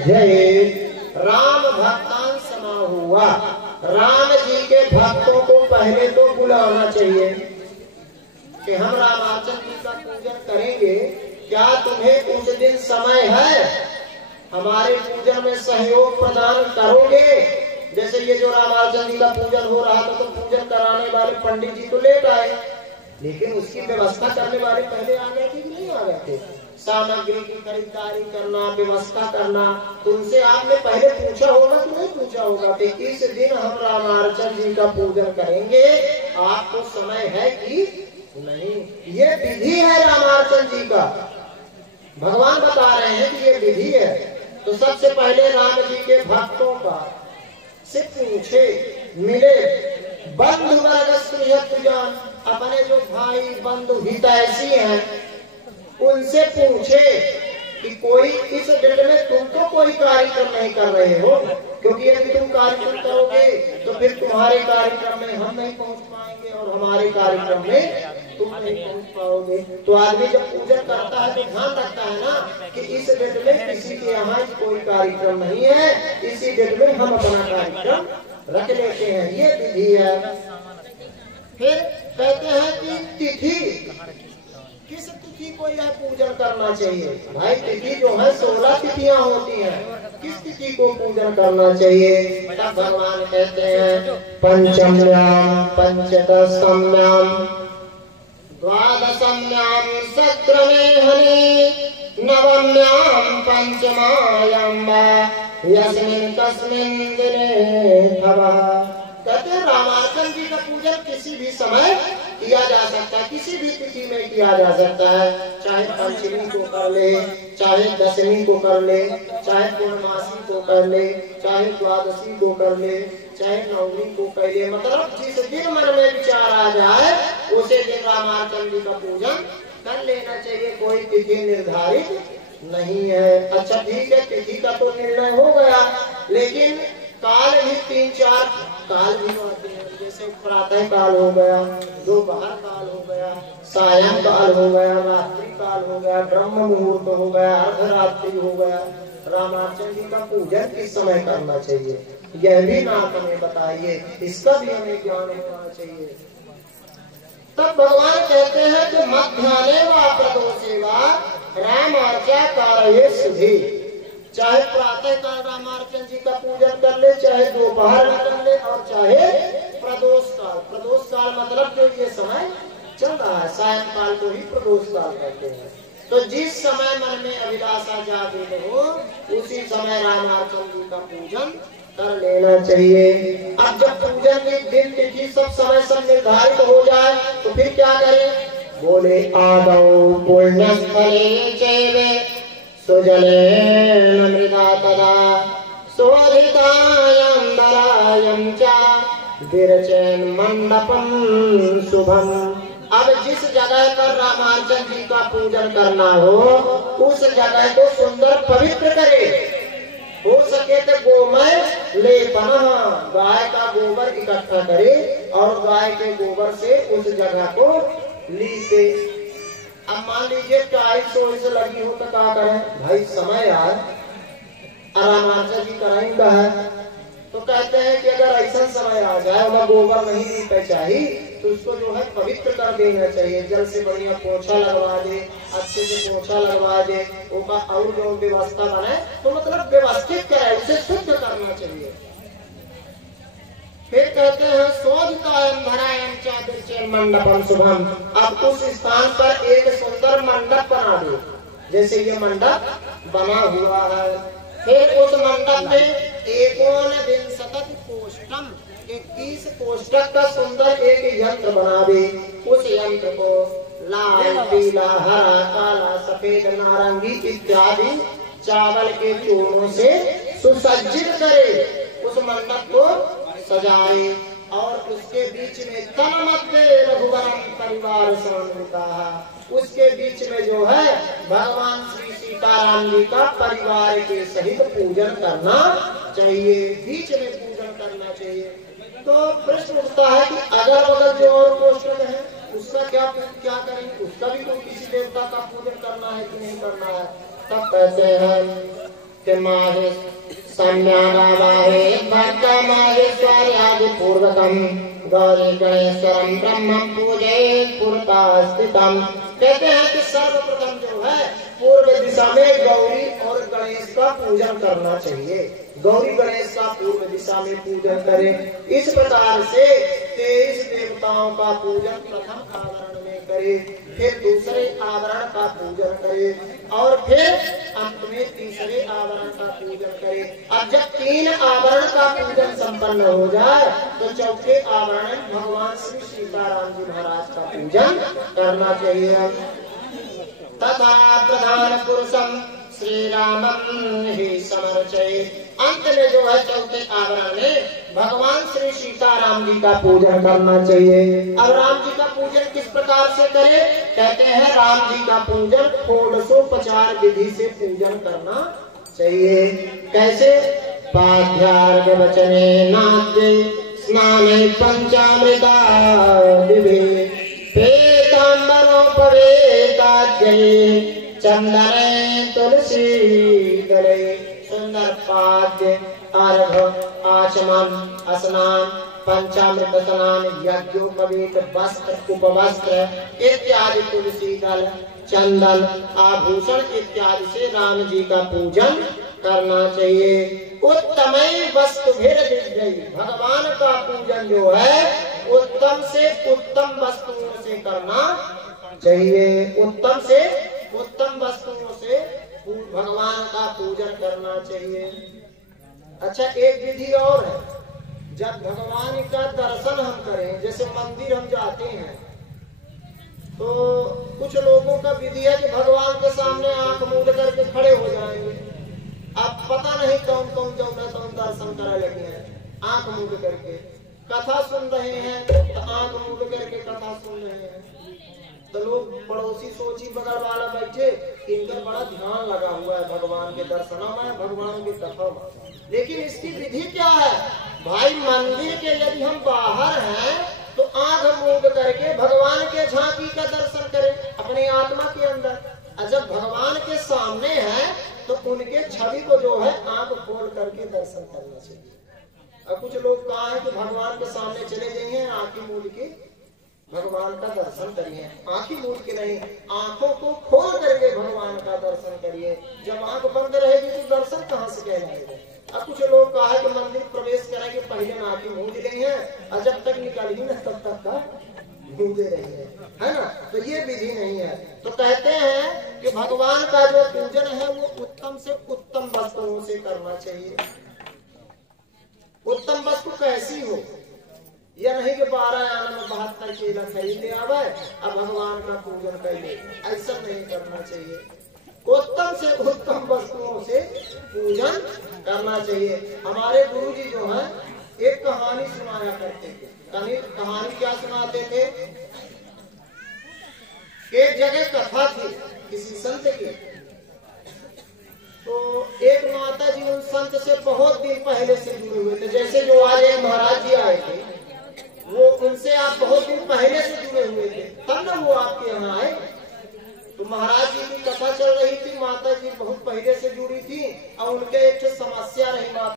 राम भक्तान समाहुआ, राम जी के भक्तों को पहले तो बुलाना चाहिए कि हम रामाचल जी का पूजन करेंगे, क्या तुम्हें कुछ दिन समय है, हमारे पूजन में सहयोग प्रदान करोगे। जैसे ये जो रामाचल जी का पूजन हो रहा था तो पूजन कराने वाले पंडित जी तो लेट आए, लेकिन उसकी व्यवस्था करने वाले पहले आ गए थे कि नहीं आ गए थे। सामग्री की खरीदारी करना, व्यवस्था करना, तो उनसे आपने पहले पूछा होगा कि नहीं पूछा होगा कि इस दिन हम रामाचल जी का पूजन करेंगे, आपको समय है कि नहीं। ये विधि है रामाचल जी का, भगवान बता रहे हैं कि ये विधि है। तो सबसे पहले राम जी के भक्तों का से पूछे, मिले बंधु वर्ग सुजान, अपने जो भाई बंधु हितैषी हैं उनसे पूछे कि कोई इस दिन में तुम तो कोई कार्यक्रम नहीं कर रहे हो, क्योंकि यदि तुम कार्यक्रम करोगे तो फिर तुम्हारे कार्यक्रम में हम नहीं पहुंच पाएंगे और हमारे कार्यक्रम में तुम नहीं पहुंच पाओगे। तो आदमी जब पूजन करता है तो ध्यान रखता है ना कि इस डेट में किसी के यहाँ कोई कार्यक्रम नहीं है, इसी डेट में हम अपना कार्यक्रम रख लेते हैं, ये विधि है। फिर कहते हैं कि तिथि, किस तिथि को यह पूजन करना चाहिए। भाई तिथि जो है 16 तिथियां होती हैं, किस तिथि को पूजन करना चाहिए। तब भगवान कहते हैं पंचम्याम पंचदशम्याम द्वादशम्याम सक्रमे हनि नवम्याम पंचमायाम यस्मिन् तस्मिन् दिने भवः। कहते हैं रामाचल जी का पूजन किसी भी समय किया जा सकता है, किसी भी तिथि में किया जा सकता है, चाहे पंचमी को कर ले, चाहे दशमी को कर ले, चाहे पूर्णमासी को कर ले, चाहे द्वादशी को कर ले, चाहे नवमी को कर ले, मतलब जिस दिन मन में विचार आ जाए उसे दिन रामाचल जी का पूजन कर लेना चाहिए, कोई तिथि निर्धारित नहीं है। अच्छा ठीक है, तिथि का तो निर्णय हो गया, लेकिन काल भी 3-4 काल भी होते हैं, जैसे प्रातः काल हो गया, दोपहर काल हो गया, सायं काल हो गया, रात्रि काल हो गया, ब्रह्म मुहूर्त हो गया, अर्धरात्रि हो गया। रामाचल जी का पूजन किस समय करना चाहिए यह भी नाथ हमें बताइए, इसका भी हमें ज्ञान होना चाहिए। तब भगवान कहते हैं कि मध्याह्ने वा प्रदोषे वा रामार्चा कार्ये सुधि, चाहे प्रातः काल रामाचल जी का पूजन कर ले, चाहे दोपहर में कर ले, और चाहे प्रदोष काल। प्रदोष काल मतलब जो ये समय चल रहा है, सायं काल को ही प्रदोष काल कहते हैं। तो जिस समय मन में अभिलाषा जागृत हो उसी समय रामाचल जी का पूजन कर लेना चाहिए। अब जब पूजन के दिन तिथि सब समय सब निर्धारित हो जाए तो फिर क्या करें। बोले आदौ पुण्यस्थले चैवे सुजले मृदा तदा शोधितायं दरायं च विरचन मंडपम शुभम। अब जिस जगह पर रामाचल जी का पूजन करना हो उस जगह को सुंदर पवित्र करे, हो सके तो गोमय लेपन, गाय का गोबर इकट्ठा करे और गाय के गोबर से उस जगह को लीपे। अब मान लीजिए टाइल्स से लगी हो तो क्या करें भाई, समय आए रामाचल जी कराएंगे है तो कहते हैं कि अगर ऐसा समय आ जाए वह गोबर नहीं लीपे चाहिए तो उसको जो है पवित्र कर देना चाहिए, जल से बढ़िया पोछा लगवा दे, अच्छे से पोछा लगवा दे, और जो व्यवस्था बनाए तो मतलब व्यवस्थित करे, उसे शुद्ध करना चाहिए। फिर कहते हैं शोधितायं धरायं च विरचन मंडपम शुभम। अब उस स्थान पर एक सुंदर मंडप बना दे, जैसे ये मंडप बना हुआ है। फिर उस मंडप में एकोन विंशति कोष्ठम, 21 कोष्ठक का सुंदर एक यंत्र बना दे। उस यंत्र को लाल, पीला, हरा, काला, सफेद, नारंगी इत्यादि चावल के चूर्णों से सुसज्जित करे, उस मंडप को सजाए और उसके बीच में तन मध्य रघुवरम परिवार समन्विता, उसके बीच में जो है भगवान श्री सीताराम जी का परिवार के सहित पूजन करना चाहिए, बीच में पूजन करना चाहिए। तो प्रश्न उठता है कि अगल बगल जो और कोष्ठक है उसका क्या करेंगे, उसका भी कोई किसी देवता का पूजन करना है कि नहीं करना है। तब कहते हैं के माहे सम्यानावाहे भक्ता माहेश्वर्यादि पूर्वकम गौरी गणेश्वरम ब्रह्म पूजे पुरता स्थितम। कहते हैं कि सर्वप्रथम जो है पूर्व दिशा में गौरी और गणेश का पूजन करना चाहिए। गौरी गणेश का पूर्व दिशा में पूजन करें। इस प्रकार से 23 देवताओं का पूजन प्रथम आवरण में करे, फिर दूसरे आवरण का पूजन करे और फिर अंत में तीसरे आवरण का पूजन करे। अब जब 3 आवरण का पूजन संपन्न हो जाए तो चौथे आवरण में भगवान श्री सीताराम जी महाराज का पूजन करना चाहिए। तथा प्रधान पुरुषम श्री रामम ही समर्चयेत्। अंत में जो है चौथे आवरण में भगवान श्री सीताराम जी का पूजन करना चाहिए। अब राम जी का पूजन किस प्रकार से करें? कहते हैं राम जी का पूजन षोडशोपचार विधि से पूजन करना चाहिए। कैसे? पाद्यार्घ वचने नाद्य स्नाने पंचामृता दिवे चंदने तुलसी दले। सुंदर पाद्य अर्घ आचमन स्नान पंचामृत स्नान यज्ञोपवीत वस्त्र उपवस्त्र इत्यादि तुलसी दल चंदन आभूषण इत्यादि से राम जी का पूजन करना चाहिए। उत्तम वस्तु भगवान का पूजन जो है उत्तम से उत्तम वस्तुओं से करना चाहिए। उत्तम से उत्तम वस्तुओं से भगवान का पूजन करना चाहिए। अच्छा, एक विधि और है। जब भगवान का दर्शन हम करें, जैसे मंदिर हम जाते हैं तो कुछ लोगों का विधि है कि भगवान के सामने आंख मूंद करके खड़े हो जाएंगे। अब पता नहीं कौन कौन जो है कौन दर्शन करा लगे हैं आंख मूंद करके। कथा सुन रहे हैं तो आंख मूंद करके कथा सुन रहे हैं। तो लोग पड़ोसी सोची बगल वाला बैठे इनका बड़ा ध्यान लगा हुआ है भगवान के दर्शनों में, भगवान की कथा में। लेकिन इसकी विधि क्या है भाई? मंदिर के यदि हम बाहर हैं तो आंख मूंद करके भगवान के झांकी का दर्शन करें अपनी आत्मा के अंदर। और जब भगवान के सामने है तो उनके छवि को जो है आंख खोल करके दर्शन करना चाहिए। और कुछ लोग कहा है कि भगवान के सामने चले जाइए आंखें मूंद के भगवान का दर्शन करिए। आंखें मूंद के नहीं, आंखों को खोल करके भगवान का दर्शन करिए। जब आंख बंद रहेगी तो दर्शन कहाँ से कहलाएगा? अब कुछ लोग कहा है कि मंदिर प्रवेश करेंगे पहले आंखें मूंद रही हैं और जब तक निकलेगी ना तब तक का मूंदे रही है ना? तो ये विधि नहीं है। तो कहते हैं कि भगवान का जो पूजन है वो उत्तम से उत्तम वस्तुओं से करना चाहिए। उत्तम वस्तु कैसी हो? यह नहीं कि 12 आना में 72 केला खरीद ले आवे अब भगवान का पूजन कर ले, ऐसा नहीं करना चाहिए। उत्तम से उत्तम वस्तुओं से पूजन करना चाहिए। हमारे गुरु जी जो है एक कहानी सुनाया करते थे। कहानी क्या सुनाते थे? एक जगह कथा थी किसी संत की। तो एक माता जी उन संत से बहुत दिन पहले से जुड़े हुए थे। जैसे जो आज एक महाराज जी आए थे वो उनसे आप बहुत दिन पहले से जुड़े हुए थे, तब ना वो आपके यहाँ आए। तो महाराज जी की कथा चल रही थी, माता जी बहुत पहले से जुड़ी थी और उनके एक समस्या रही।